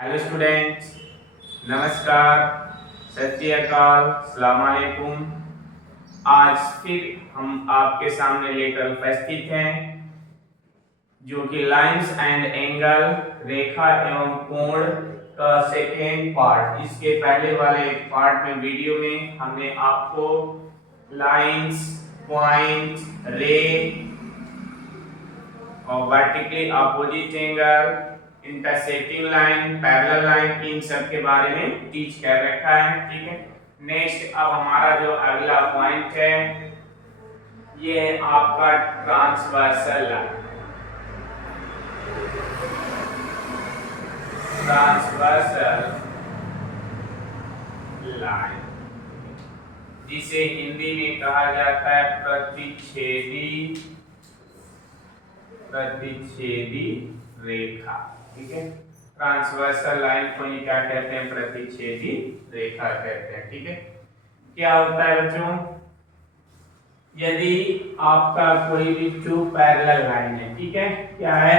Hello students, नमस्कार, सत श्री अकाल, अस्सलाम वालेकुम। आज फिर हम आपके सामने लेकर उपस्थित हैं जो कि लाइंस एंड एंगल, रेखा एवं कोण का सेकेंड पार्ट। इसके पहले वाले पार्ट में वीडियो में हमने आपको लाइंस, पॉइंट, रे और vertically opposite angle, intersecting line, parallel line, इन सब के बारे में टीच कर रखा है। ठीक है। नेक्स्ट अब हमारा जो अगला पॉइंट है ये है आपका ट्रांसवर्सल लाइन। ट्रांसवर्सल लाइन जिसे हिंदी में कहा जाता है प्रतिच्छेदी रेखा। ठीक है। ट्रांसवर्सल लाइन को ही क्या कहते हैं? प्रतिच्छेदी रेखा कहते हैं। ठीक है। क्या होता है बच्चों, यदि आपका कोई भी टू पैरेलल लाइन है, ठीक है, क्या है?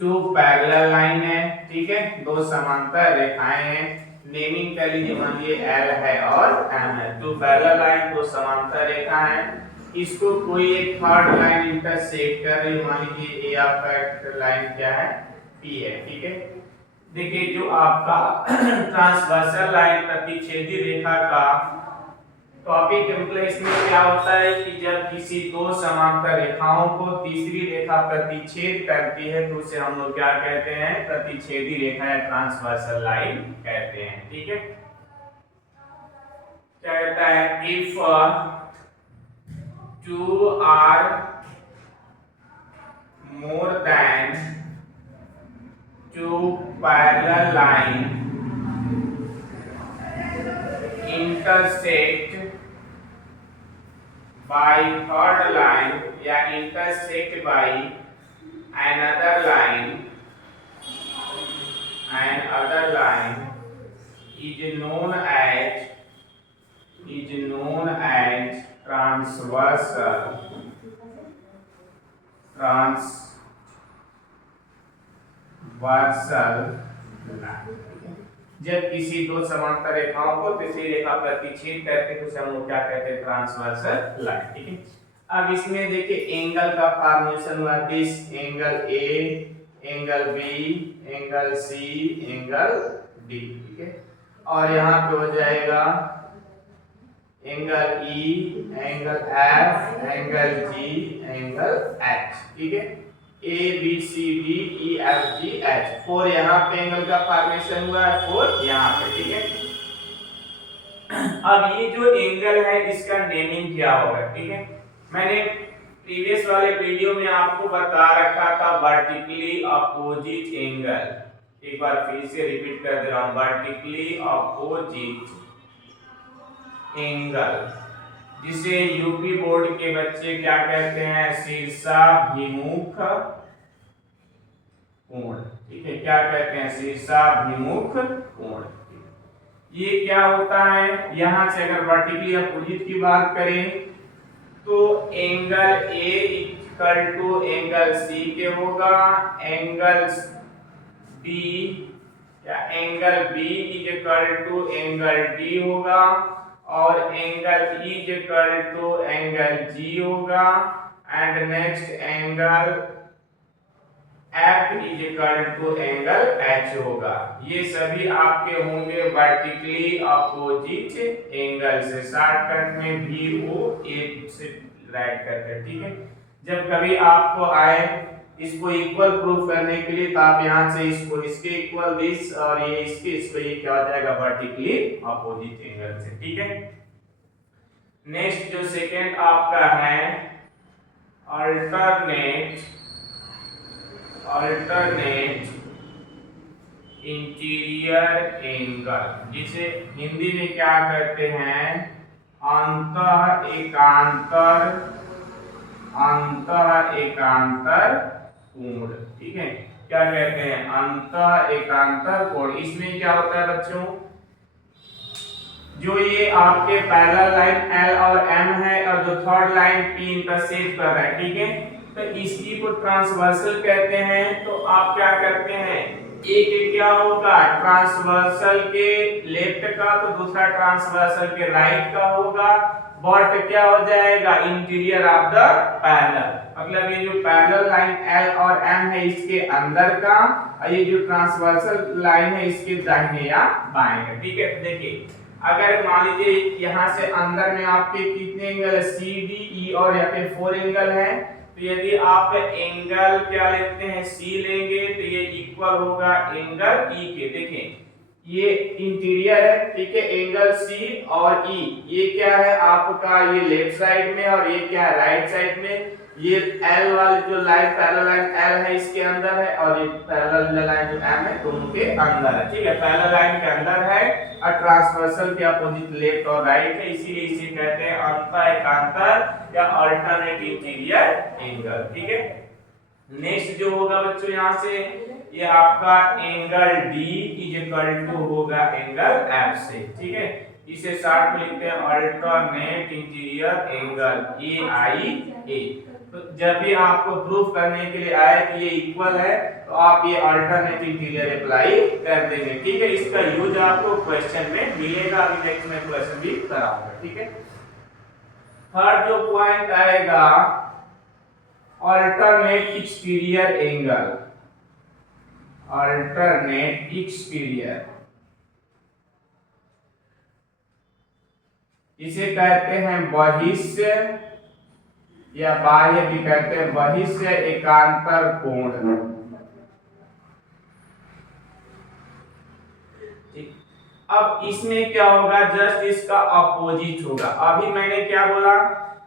टू पैरेलल लाइन है, ठीक है, दो समांतर रेखाएं हैं, नेमिंग कर लीजिए, मान लीजिए एल है और एम है। टू पैरेलल लाइन, दो समांतर रेखा है, इसको कोई एक थर्ड लाइन इंटरसेक्ट कर रही है, मान लीजिए ए आपका लाइन क्या है? पी है। ठीक है। देखिए जो आपका ट्रांसवर्सल लाइन प्रतिच्छेदी रेखा का टॉपिक मतलब इसमें क्या होता है कि जब किसी दो समांतर रेखाओं को तीसरी रेखा प्रतिच्छेद करती है तो उसे हम लोग क्या कहते हैं? प्रतिच्छेदी रेखा या ट्रांसवर्सल लाइन कहते हैं। ठीक है। क्या कहता है? If two are more than two parallel line intersect by third line या intersect by another line is known as transversal line. जब किसी दो समांतर रेखाओं को तीसरी रेखा प्रतिच्छेद करते हैं तो उसे हम लोग क्या कहते हैं? Transversal line. ठीक है। अब इसमें देखिए एंगल का फॉर्मेशन हुआ, this angle A, angle B, angle C, angle D. ठीक है। और यहाँ पे हो जाएगा angle E, angle F, angle G, angle H. ठीक है। A B C D E F G H, 4 यहाँ पे एंगल का फॉर्मेशन हुआ है, 4 यहाँ पे। ठीक है। अब ये जो एंगल है इसका नेमिंग क्या होगा? ठीक है। मैंने प्रीवियस वाले वीडियो में आपको बता रखा था वर्टिकली अपोजिट एंगल। एक बार फिर से रिपीट कर दे रहा हूं, वर्टिकली अपोजिट एंगल जिसे यूपी बोर्ड के बच्चे क्या कहते हैं? शीर्षाभिमुख कोण। ठीक है। क्या कहते हैं? शीर्षाभिमुख कोण। ये क्या होता है? यहां से अगर वर्टिकली अपोजिट की बात करें तो angle A equal to angle C के होगा, एंगल बी या angle B is equal to angle D होगा और angle E is equal to angle G होगा and next angle F is equal to angle H होगा। ये सभी आपके होंगे वर्टिकली अपोजिट एंगल से, शॉर्टकट में भी वो ए से राइट करते हैं। ठीक है। जब कभी आपको आए इसको इक्वल प्रूफ करने के लिए तो आप यहां से इसको इसके इक्वल दिस और ये इसको ये क्या हो जाएगा? वर्टिकली अपोजिट एंगल से। ठीक है। नेक्स्ट जो सेकंड आपका है अल्टरनेट इंटीरियर एंगल, जिसे हिंदी में क्या कहते हैं? अंतः एकांतर कोण। ठीक है। क्या कहते हैं? अंतः एकांतर कोण। इसमें क्या होता है बच्चों, जो ये आपके पैरेलल लाइन एल और एम है और जो थर्ड लाइन पी इंटरसेक्ट कर रहा है, ठीक है, तो इसी को ट्रांसवर्सल कहते हैं। तो आप क्या करते हैं? एक क्या होगा ट्रांसवर्सल के लेफ्ट का, तो दूसरा ट्रांसवर्सल के राइट का होगा। बट क्या हो जाएगा इंटीरियर ऑफ द पैरेलल, मतलब ये जो पैरेलल लाइन L और M है इसके अंदर का, और ये जो ट्रांसवर्सल लाइन है इसके दाहिने या बाएं का। ठीक है, देखिए अगर मान लीजिए यहाँ से अंदर में आपके कितने एंगल है सी डी ई और या फिर 4 एंगल है, तो यदि आप एंगल क्या लेते हैं सी लेंगे तो ये इक्वल होगा एंगल ई के। देखें ये इंटीरियर है, ठीक है, एंगल सी और ई ये क्या है आपका ये लेफ्ट साइड में और ये क्या है राइट साइड में। ये L वाली जो लाइन पैरेलल लाइन L है इसके अंदर है और ये पैरेलल लाइन जो M है दोनों के अंदर है। ठीक है, पैरेलल लाइन के अंदर है और ट्रांसवर्सल के अपोजिट लेफ्ट और राइट है, इसीलिए इसे कहते हैं अंतर एकांतर या अल्टरनेट इंटीरियर एंगल। ठीक है, नेक्स्ट जो होगा बच्चों यहाँ से ये आपका angle D is equal to होगा एंगल F से। ठीक है, इसे शॉर्ट में लिखते हैं अल्टरनेट इंटीरियर एंगल AIA। तो जब भी आपको प्रूफ करने के लिए आए कि ये इक्वल है तो आप ये अल्टरनेट इंटीरियर अप्लाई कर देंगे। ठीक है, इसका यूज आपको क्वेश्चन में मिलेगा, अभी नेक्स्ट में क्वेश्चन भी कराऊंगा। ठीक है, थर्ड जो पॉइंट आएगा alternate exterior angle, alternate exterior, इसे कहते हैं बहिष्य या बाह्य भी कहते हैं, बहिष्य एकांतर कोण। अब इसमें क्या होगा जस्ट इसका अपोजिट होगा। अभी मैंने क्या बोला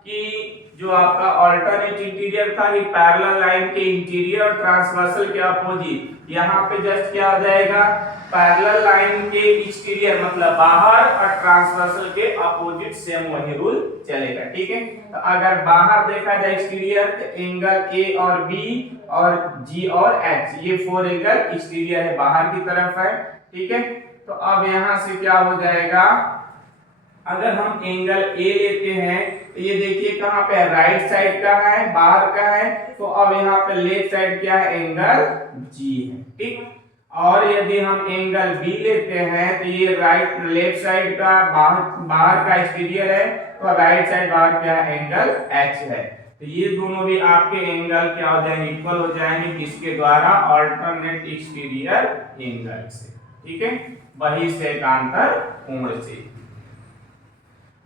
कि जो आपका अल्टरनेट इंटीरियर था ये पैरेलल लाइन के इंटीरियर और ट्रांसवर्सल के अपोजिट, यहाँ पे जस्ट क्या हो जाएगा पैरेलल लाइन के एक्सटीरियर मतलब बाहर और ट्रांसवर्सल के अपोजिट सेम वही रूल चलेगा। ठीक है, तो अगर बाहर देखा जाए एक्सटीरियर तो एंगल ए और बी और जी और एच ये 4 एंगल एक्सटीरियर है, बाहर की तरफ है। ठीक है, तो अब यहां से क्या हो जाएगा अगर हम एंगल ए लेते हैं तो ये देखिए कहां पे राइट साइड का है बाहर का है, तो अब यहाँ पे लेफ्ट साइड क्या है एंगल जी है। ठीक, और यदि हम एंगल बी लेते हैं तो ये राइट लेफ्ट साइड का बाहर का एक्सटीरियर है, तो राइट साइड बाहर क्या है एंगल एच है। तो ये दोनों भी आपके एंगल क्या हो जाएंगे इक्वल हो जाएंगे किसके द्वारा अल्टरनेट एक्सटीरियर एंगल से। ठीक है, बहिष्य एकांतर कोण से।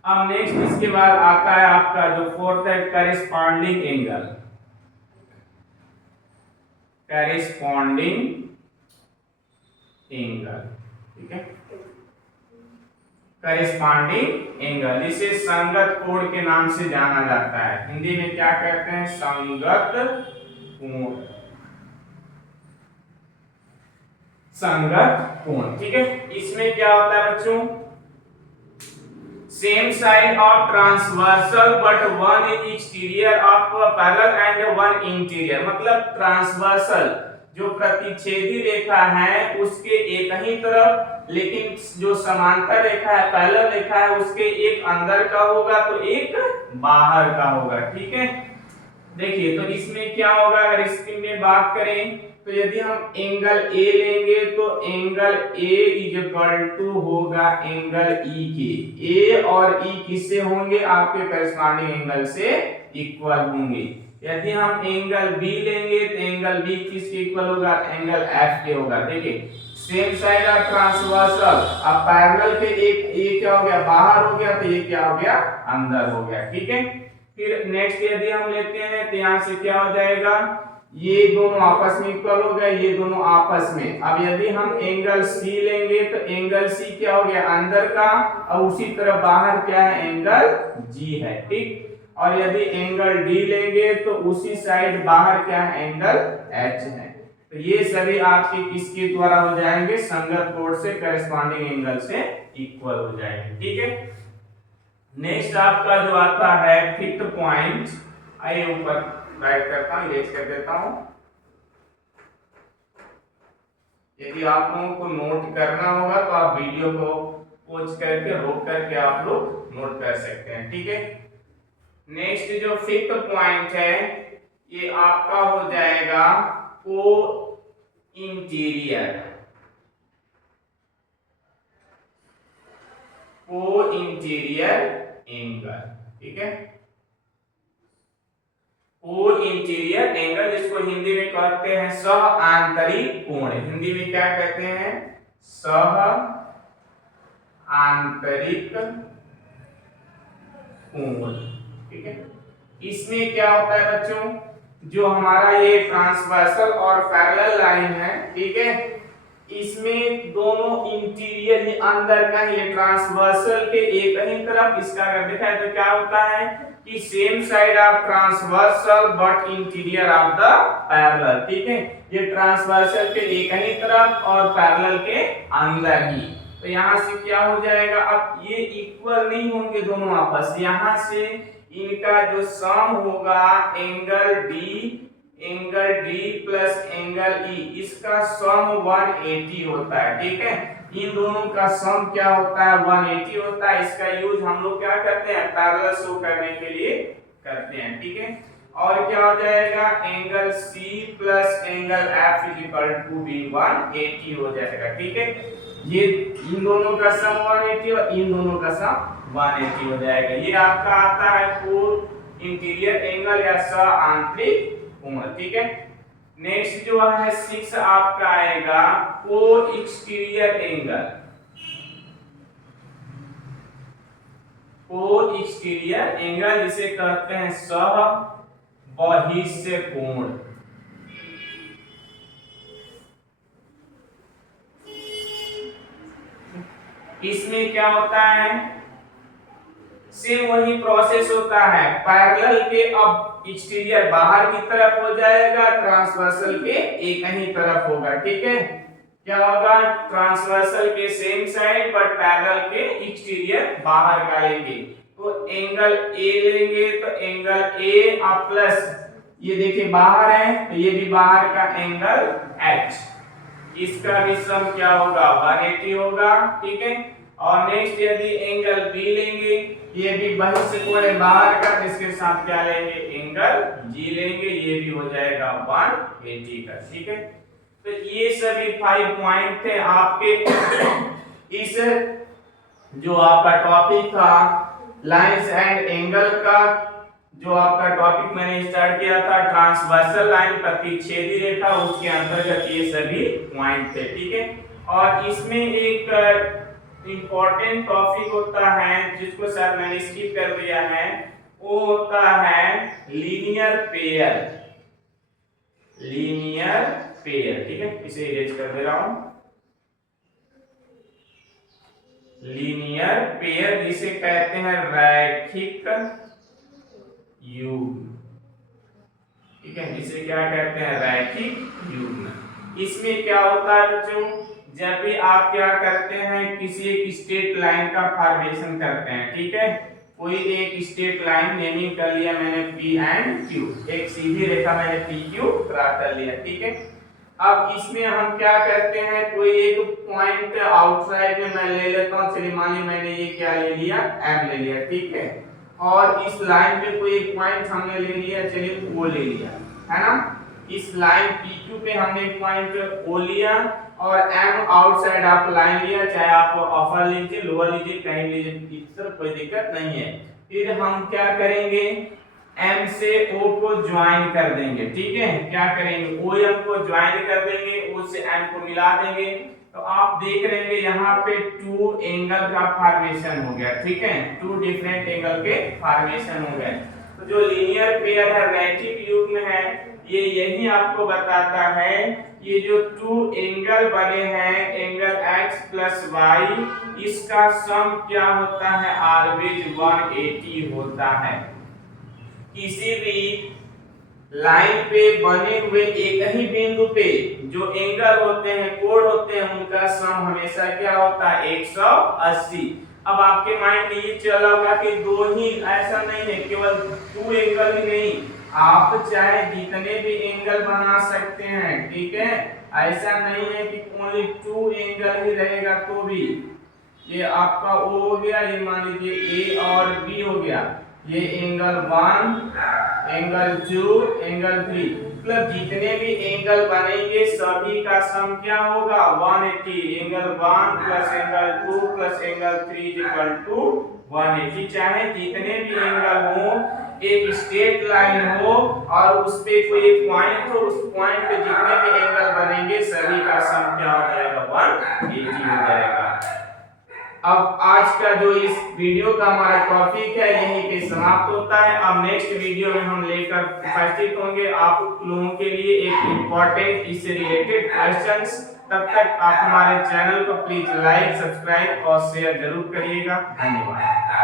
अब नेक्स्ट इसके बाद आता है आपका जो फोर्थ है करेस्पॉन्डिंग एंगल, करेस्पॉन्डिंग एंगल। ठीक है, करेस्पॉन्डिंग एंगल इसे संगत कोण के नाम से जाना जाता है, हिंदी में क्या कहते हैं संगत कोण, संगत कोण। ठीक है, इसमें क्या होता है बच्चों same side of transversal but one is exterior of parallel and one interior, मतलब ट्रांसवर्सल जो प्रतिच्छेदी रेखा है उसके एक ही तरफ, लेकिन जो समांतर रेखा है पैरेलल रेखा है उसके एक अंदर का होगा तो एक बाहर का होगा। ठीक है, देखिए तो इसमें क्या होगा अगर इसकी में बात करें तो यदि हम एंगल ए लेंगे तो angle A is equal to होगा एंगल ई के। ए और ई किससे होंगे आपके करेस्पॉन्डिंग एंगल से इक्वल होंगे। यदि हम एंगल बी लेंगे तो एंगल बी किसके इक्वल होगा एंगल एफ के होगा। देखिए सेम साइड ऑफ ट्रांसवर्सल, अब पैरेलल के एक ये क्या हो गया बाहर हो गया तो ये क्या हो गया अंदर हो गया। ठीक है, फिर नेक्स्ट यदि हम लेते हैं तो यहाँ से क्या हो जाएगा ये दोनों आपस में इक्वल हो गए, ये दोनों आपस में। अब यदि हम एंगल सी लेंगे तो एंगल सी क्या हो गया अंदर का और उसी तरह बाहर क्या है एंगल जी है। ठीक, और यदि एंगल डी लेंगे तो उसी साइड बाहर क्या है एंगल एच है। तो ये सभी आपके किसके द्वारा हो जाएंगे संगत कोण से करेस्पॉन्डिंग एंगल से इक्वल हो जाएंगे। ठीक है, नेक्स्ट आपका जो आता है फिफ्थ पॉइंट, आइए ऊपर राइट करता हूं इरेज कर देता हूं। यदि आप लोगों को नोट करना होगा तो आप वीडियो को पॉज करके रोक करके आप लोग नोट कर सकते हैं। ठीक है, नेक्स्ट जो फिफ्थ पॉइंट है ये आपका हो जाएगा को इंटीरियर, को इंटीरियर एंगल, ठीक है। को इंटीरियर एंगल जिसको हिंदी में कहते हैं सह आंतरिक कोण, हिंदी में क्या कहते हैं, सह आंतरिक कोण, ठीक है। इसमें क्या होता है बच्चों, जो हमारा ये ट्रांसवर्सल और पैरेलल लाइन है, ठीक है, इसमें दोनों इंटीरियर ही अंदर का ही ट्रांसवर्सल के एक ही तरफ, इसका अगर देखा है तो क्या होता है कि same side of transversal but interior of the parallel, ठीक है। ये ट्रांसवर्सल के एक ही तरफ और पैरेलल के अंदर ही, तो यहां से क्या हो जाएगा, अब ये इक्वल नहीं होंगे दोनों आपस, यहां से इनका जो सम होगा angle D plus angle E, इसका सम 180 होता है, ठीक है। इन दोनों का सम क्या होता है, 180 होता है। इसका यूज हम लोग क्या करते हैं, पैरेलल शो करने के लिए करते हैं, ठीक है। और क्या हो जाएगा, angle C plus angle F is equal to be 180 हो जाएगा, ठीक है। ये इन दोनों का सम 180 और इन दोनों का सम 180 हो जाएगा। ये आपका आता है को इंटीरियर एंगल या सह आंतरिक कोण, ठीक है। नेक्स्ट जो है 6 आपका आएगा को एक्सटीरियर एंगल, को एक्सटीरियर एंगल जिसे कहते हैं सह बहिष्य कोण, इसमें क्या होता है, सेम वही प्रोसेस होता है, पैरेलल के अब एक्सटीरियर बाहर की तरफ हो जाएगा, ट्रांसवर्सल के एक ही तरफ होगा, ठीक है। क्या होगा, ट्रांसवर्सल के सेम साइड बट पैरेलल के एक्सटीरियर बाहर का लेंगे, तो एंगल ए लेंगे, तो एंगल ए और प्लस ये देखिए बाहर है तो ये भी बाहर का एंगल एच, इसका भी सम क्या होगा, 180 होगा, ठीक है। और नेक्स्ट यदि एंगल बी लेंगे, ये भी बहिष्य कोण है बाहर का, इसके साथ क्या लेंगे, एंगल जी लेंगे, ये भी हो जाएगा 180 का, ठीक है। तो ये सभी 5 पॉइंट थे आपके इस जो आपका टॉपिक था लाइंस एंड एंगल का, जो आपका टॉपिक मैंने स्टार्ट किया था ट्रांसवर्सल लाइन प्रतिच्छेदी रेखा, उसके अंतर्गत ये सभी पॉइंट थे, ठीक है। और इसमें एक इंपॉर्टेंट टॉपिक होता है जिसको सर मैंने स्किप कर दिया है, वो होता है लीनियर पेयर, लीनियर पेयर, ठीक है। इसे इरेज कर दे रहा हूं, लीनियर पेयर जिसे कहते हैं रैखिक युग्म, ठीक है, इसे क्या कहते हैं, रैखिक युग्म। इसमें क्या होता है बच्चों, जब भी आप क्या करते हैं, किसी एक स्ट्रेट लाइन का फॉर्मेशन करते हैं, ठीक है, कोई एक स्ट्रेट लाइन नेमिंग कर लिया मैंने P एंड Q, एक सीधी रेखा मैंने PQ ड्रा कर लिया, ठीक है। अब इसमें हम क्या करते हैं, कोई एक पॉइंट आउटसाइड में मैं ले लेता हूं, चलिए मान लीजिए मैंने ये क्या ले लिया, M ले लिया, ठीक है। और इस लाइन पे कोई एक पॉइंट हमने ले लिया, चलिए O ले लिया, है ना। इस लाइन PQ पे हमने एक पॉइंट O लिया और M आउटसाइड आप लाइन लिया, चाहे आप अपर लीजिए लोअर लीजिए कहीं लीजिए, इस तरफ कोई दिक्कत नहीं है। फिर हम क्या करेंगे, M से O को ज्वाइन कर देंगे, ठीक है। क्या करेंगे, OM को ज्वाइन कर देंगे, O से M को मिला देंगे, तो आप देख रहे हैं यहाँ पे 2 एंगल का फॉर्मेशन हो गया, ठीक है, 2 डिफरेंट एंगल के फॉर्मेशन हो गए। तो जो लीनियर पेयर है, रैखिक युग्म है, ये यही आपको बताता है ये जो 2 एंगल बने हैं, एंगल x प्लस y, इसका सम क्या होता है, ऑलवेज 180 होता है। किसी भी लाइन पे बने हुए एक ही बिंदु पे जो एंगल होते हैं, कोण होते हैं, उनका सम हमेशा क्या होता है, 180। अब आपके माइंड में ये चला होगा कि दो ही, ऐसा नहीं है, केवल 2 एंगल ही नहीं, आप चाहे जितने भी एंगल बना सकते हैं, ठीक है। ऐसा नहीं है कि ओनली 2 एंगल ही रहेगा, तो भी ये आपका O हो गया, ये मान लीजिए A और B हो गया, ये एंगल 1, एंगल 2, एंगल 3, मतलब जितने भी एंगल बनेंगे सभी का सम क्या होगा 180। Angle 1 plus angle 2 plus angle 3 equal to 180। चाहे जितने भी एंगल हो, एक स्ट्रेट लाइन हो और उस पे कोई एक पॉइंट हो, उस पॉइंट पे जितने भी एंगल बनेंगे सभी का सम क्या हो जाएगा 180 हो जाएगा। अब आज का जो इस वीडियो का हमारा टॉपिक है यहीं पे समाप्त होता है। अब नेक्स्ट वीडियो में हम लेकर उपस्थित होंगे आप लोगों के लिए एक इम्पोर्टेंट इससे रिलेटेड क्वेश्चंस। तब तक आप हमारे चैनल को प्लीज लाइक, सब्सक्राइब और शेयर जरूर करिएगा। धन्यवाद।